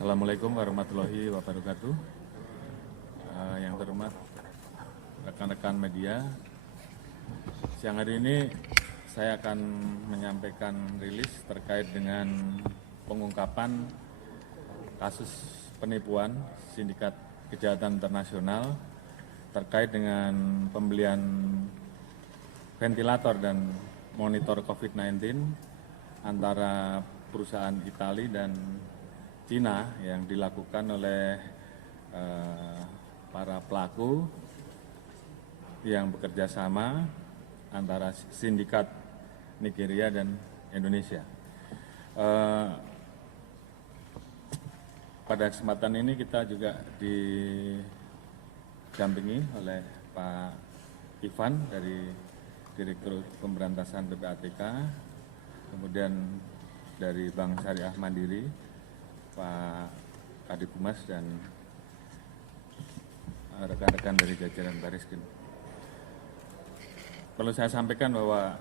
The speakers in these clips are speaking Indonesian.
Assalamualaikum warahmatullahi wabarakatuh. Yang terhormat rekan-rekan media, siang hari ini saya akan menyampaikan rilis terkait dengan pengungkapan kasus penipuan sindikat kejahatan internasional terkait dengan pembelian ventilator dan monitor COVID-19 antara perusahaan Italia dan Cina yang dilakukan oleh para pelaku yang bekerja sama antara sindikat Nigeria dan Indonesia. Pada kesempatan ini kita juga didampingi oleh Pak Ivan dari Direktur Pemberantasan PPATK, kemudian dari Bank Syariah Mandiri, Pak Kadif Humas dan rekan-rekan dari jajaran Bariskim. Perlu saya sampaikan bahwa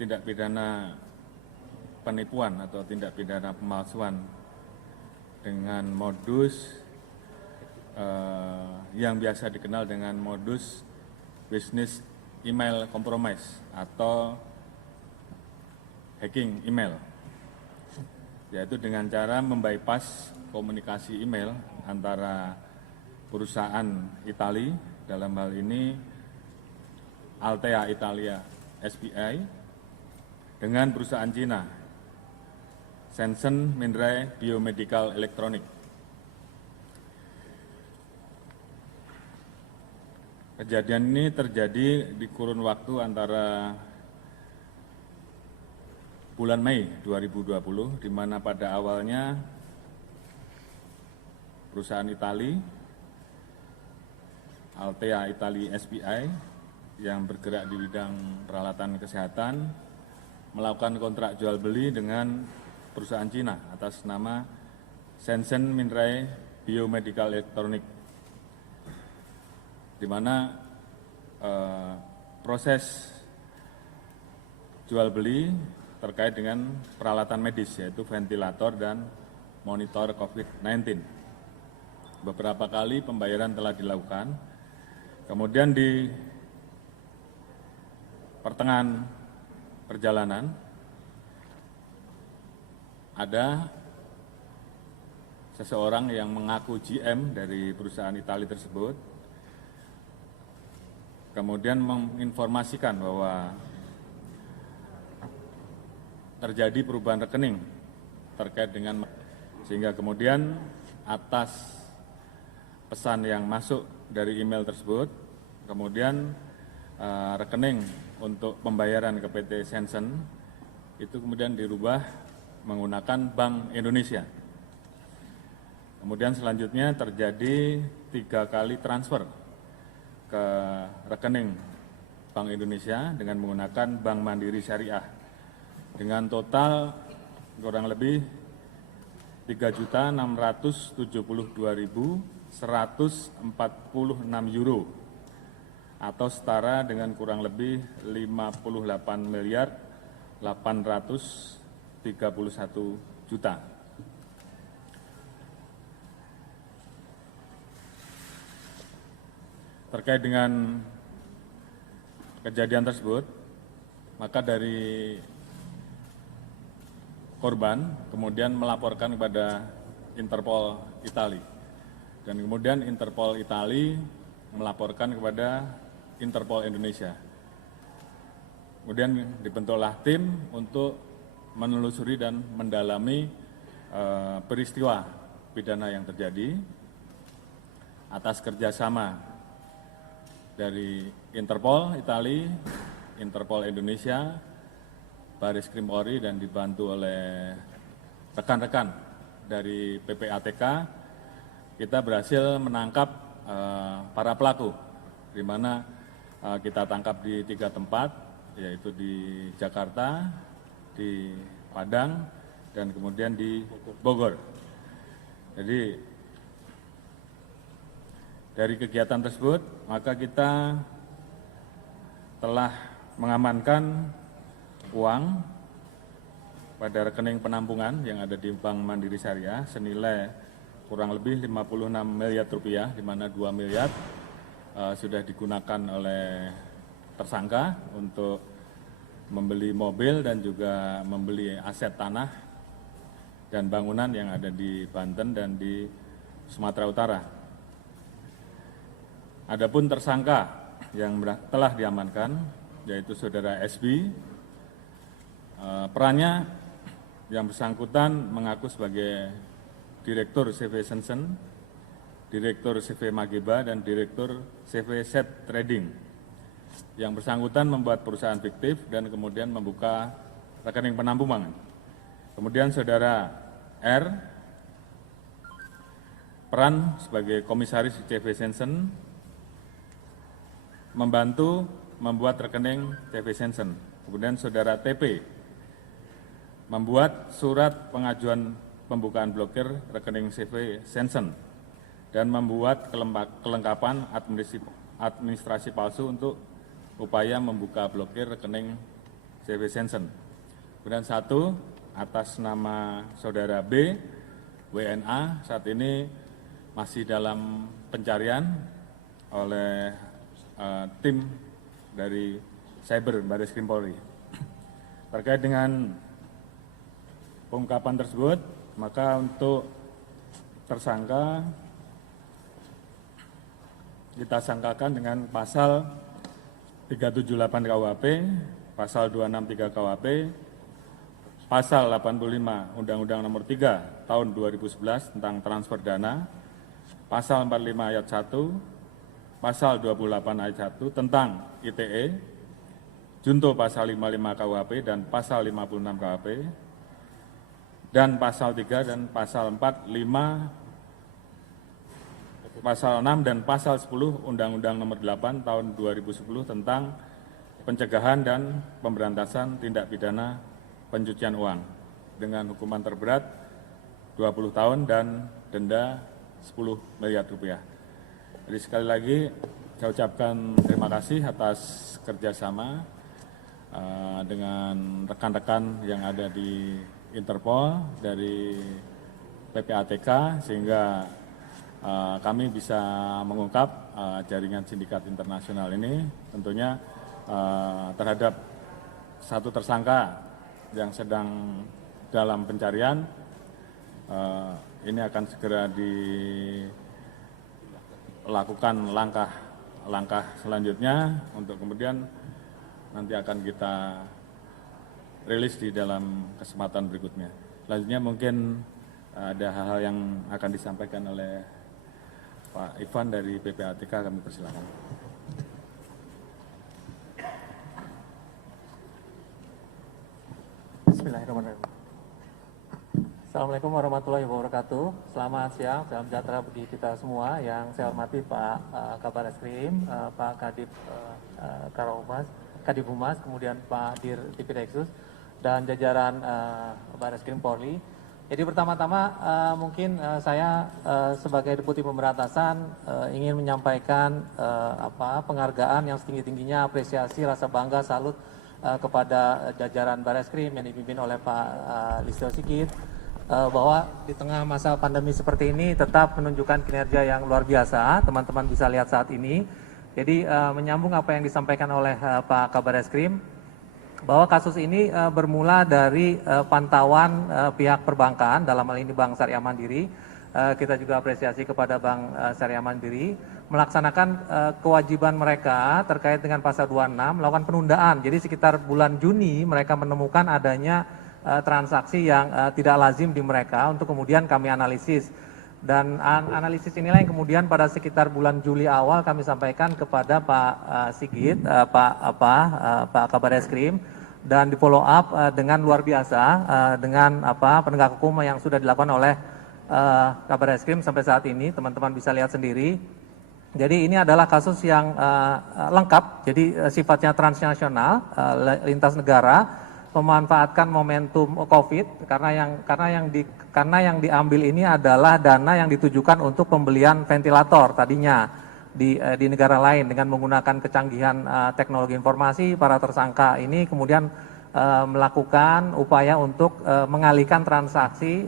tindak pidana penipuan atau tindak pidana pemalsuan dengan modus yang biasa dikenal dengan modus business email compromise atau hacking email, yaitu dengan cara membypass komunikasi email antara perusahaan Italia, dalam hal ini Altea Italia SPI, dengan perusahaan Cina, Shenzhen Minrai Biomedical Electronic. Kejadian ini terjadi di kurun waktu antara bulan Mei 2020, di mana pada awalnya perusahaan Italia, Altea Italia SPI, yang bergerak di bidang peralatan kesehatan, melakukan kontrak jual beli dengan perusahaan Cina atas nama Shenzhen Minrai Biomedical Electronic, di mana proses jual beli terkait dengan peralatan medis, yaitu ventilator dan monitor COVID-19. Beberapa kali pembayaran telah dilakukan, kemudian di pertengahan perjalanan ada seseorang yang mengaku GM dari perusahaan Italia tersebut, kemudian menginformasikan bahwa terjadi perubahan rekening terkait dengan, sehingga kemudian atas pesan yang masuk dari email tersebut, kemudian rekening untuk pembayaran ke PT Shenzhen itu kemudian dirubah menggunakan Bank Indonesia. Kemudian selanjutnya terjadi 3 kali transfer ke rekening Bank Indonesia dengan menggunakan Bank Mandiri Syariah, dengan total kurang lebih 3.672.146 euro atau setara dengan kurang lebih 58.831 juta. Terkait dengan kejadian tersebut, maka dari korban kemudian melaporkan kepada Interpol Italia, dan kemudian Interpol Italia melaporkan kepada Interpol Indonesia. Kemudian dibentuklah tim untuk menelusuri dan mendalami peristiwa pidana yang terjadi atas kerjasama dari Interpol Italia, Interpol Indonesia, Baris Krim Polri, dan dibantu oleh rekan-rekan dari PPATK. Kita berhasil menangkap para pelaku, di mana kita tangkap di 3 tempat, yaitu di Jakarta, di Padang, dan kemudian di Bogor. Jadi dari kegiatan tersebut, maka kita telah mengamankan uang pada rekening penampungan yang ada di Bank Mandiri Syariah senilai kurang lebih 56 miliar rupiah, di mana 2 miliar sudah digunakan oleh tersangka untuk membeli mobil dan juga membeli aset tanah dan bangunan yang ada di Banten dan di Sumatera Utara. Adapun tersangka yang telah diamankan yaitu saudara SB, perannya yang bersangkutan mengaku sebagai Direktur CV Sensen, Direktur CV Mageba, dan Direktur CV Set Trading. Yang bersangkutan membuat perusahaan fiktif dan kemudian membuka rekening penampungan. Kemudian saudara R, peran sebagai komisaris CV Sensen, membantu membuat rekening CV Sensen. Kemudian saudara TP membuat surat pengajuan pembukaan blokir rekening CV Sensen dan membuat kelengkapan administrasi palsu untuk upaya membuka blokir rekening CV Sensen. Kemudian satu, atas nama saudara B, WNA, saat ini masih dalam pencarian oleh tim dari Cyber Barreskrim Polri. Terkait dengan pengungkapan tersebut, maka untuk tersangka kita sangkakan dengan pasal 378 KUHP, pasal 263 KUHP, pasal 85 Undang-Undang Nomor 3 Tahun 2011 tentang transfer dana, pasal 45 ayat 1, pasal 28 ayat 1 tentang ITE, junto pasal 55 KUHP dan pasal 56 KUHP, dan pasal 3 dan pasal 4, 5, pasal 6 dan pasal 10 Undang-Undang Nomor 8 Tahun 2010 tentang pencegahan dan pemberantasan tindak pidana pencucian uang dengan hukuman terberat 20 tahun dan denda 10 miliar rupiah. Jadi sekali lagi saya ucapkan terima kasih atas kerjasama dengan rekan-rekan yang ada di Interpol dari PPATK sehingga kami bisa mengungkap jaringan sindikat internasional ini tentunya terhadap satu tersangka yang sedang dalam pencarian. Ini akan segera dilakukan langkah selanjutnya untuk kemudian nanti akan kita rilis di dalam kesempatan berikutnya. Selanjutnya mungkin ada hal-hal yang akan disampaikan oleh Pak Ivan dari PPATK, kami persilakan. Bismillahirrahmanirrahim. Assalamualaikum warahmatullahi wabarakatuh. Selamat siang, salam sejahtera bagi kita semua. Yang saya hormati Pak Kabar Eskrim, Pak Kadif Humas, kemudian Pak Dir Tipideksus, dan jajaran Barreskrim Polri. Jadi pertama-tama mungkin saya sebagai Deputi Pemberantasan ingin menyampaikan penghargaan yang setinggi-tingginya, apresiasi, rasa bangga, salut kepada jajaran Barreskrim yang dipimpin oleh Pak Listio Sigit, bahwa di tengah masa pandemi seperti ini tetap menunjukkan kinerja yang luar biasa. Teman-teman bisa lihat saat ini. Jadi menyambung apa yang disampaikan oleh Pak Kabar Eskrim, bahwa kasus ini bermula dari pantauan pihak perbankan, dalam hal ini Bank Syariah Mandiri. Kita juga apresiasi kepada Bank Syariah Mandiri melaksanakan kewajiban mereka terkait dengan pasal 26, melakukan penundaan. Jadi sekitar bulan Juni mereka menemukan adanya transaksi yang tidak lazim di mereka, untuk kemudian kami analisis. Dan analisis inilah yang kemudian pada sekitar bulan Juli awal kami sampaikan kepada Pak Sigit, Pak Kabar Eskrim, dan di follow up dengan luar biasa dengan penegak hukum yang sudah dilakukan oleh Kabar Eskrim sampai saat ini. Teman-teman bisa lihat sendiri. Jadi ini adalah kasus yang lengkap, jadi sifatnya transnasional, lintas negara, memanfaatkan momentum COVID karena yang diambil ini adalah dana yang ditujukan untuk pembelian ventilator tadinya di negara lain. Dengan menggunakan kecanggihan teknologi informasi, para tersangka ini kemudian melakukan upaya untuk mengalihkan transaksi,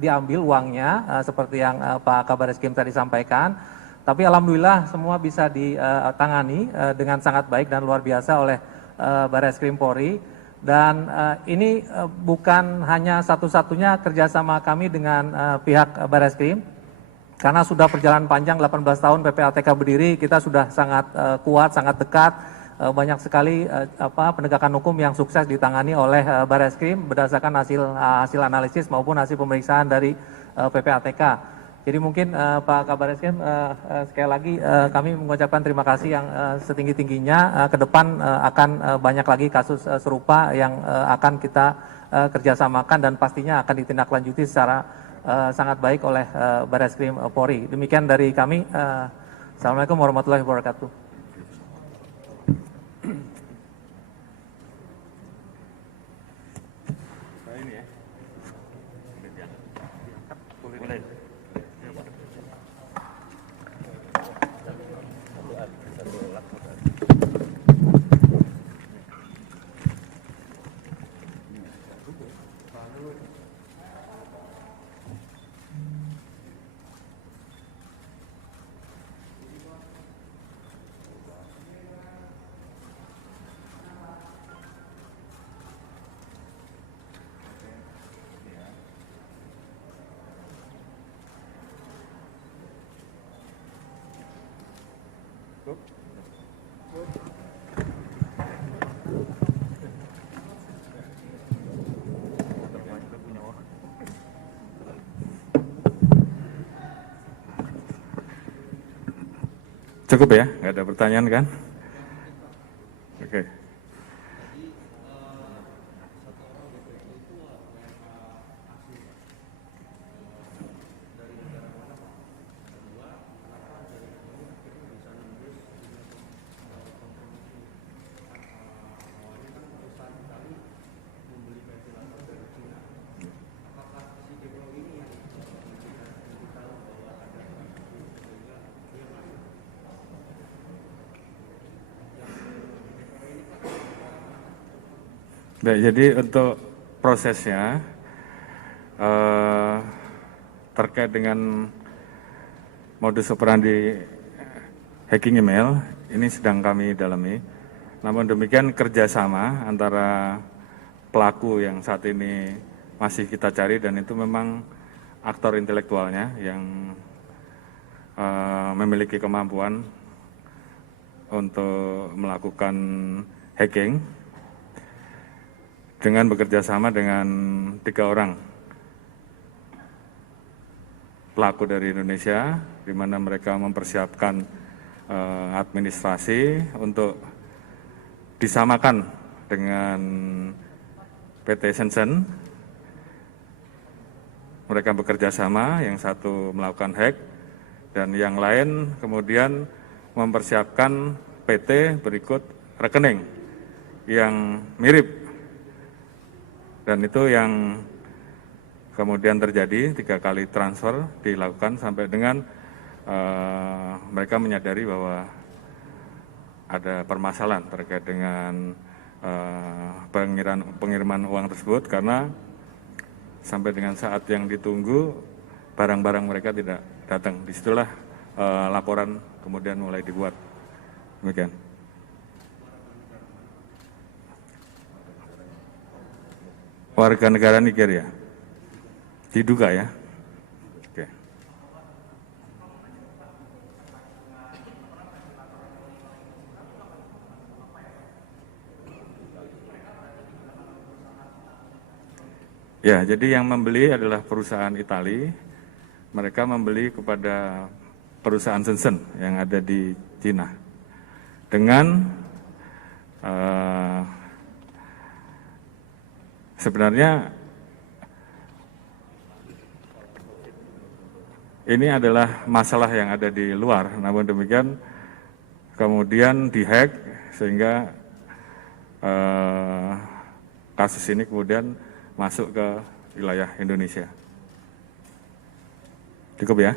diambil uangnya seperti yang Pak Kabar Eskrim tadi sampaikan. Tapi alhamdulillah semua bisa ditangani dengan sangat baik dan luar biasa oleh Barreskrim Polri. Dan ini bukan hanya satu-satunya kerjasama kami dengan pihak Barreskrim, karena sudah perjalanan panjang 18 tahun PPATK berdiri, kita sudah sangat kuat, sangat dekat. Banyak sekali penegakan hukum yang sukses ditangani oleh Barreskrim berdasarkan hasil analisis maupun hasil pemeriksaan dari PPATK. Jadi mungkin Pak Kabar Eskrim sekali lagi kami mengucapkan terima kasih yang setinggi-tingginya. Ke depan akan banyak lagi kasus serupa yang akan kita kerjasamakan dan pastinya akan ditindaklanjuti secara sangat baik oleh Barreskrim Polri. Demikian dari kami. Assalamualaikum warahmatullahi wabarakatuh. Cukup ya, nggak ada pertanyaan kan? Oke. Baik, jadi untuk prosesnya terkait dengan modus operandi hacking email, ini sedang kami dalami. Namun demikian kerjasama antara pelaku yang saat ini masih kita cari dan itu memang aktor intelektualnya yang memiliki kemampuan untuk melakukan hacking dengan bekerja sama dengan 3 orang pelaku dari Indonesia, di mana mereka mempersiapkan administrasi untuk disamakan dengan PT Shenzhen. Mereka bekerja sama, yang satu melakukan hack, dan yang lain kemudian mempersiapkan PT berikut rekening yang mirip. Dan itu yang kemudian terjadi 3 kali transfer dilakukan sampai dengan mereka menyadari bahwa ada permasalahan terkait dengan pengiriman uang tersebut, karena sampai dengan saat yang ditunggu barang-barang mereka tidak datang. Disitulah laporan kemudian mulai dibuat. Demikian. Warga negara Nigeria, diduga ya. Oke. Ya, jadi yang membeli adalah perusahaan Itali. Mereka membeli kepada perusahaan Shenzhen yang ada di Cina dengan sebenarnya ini adalah masalah yang ada di luar, namun demikian kemudian dihack sehingga kasus ini kemudian masuk ke wilayah Indonesia. Cukup ya?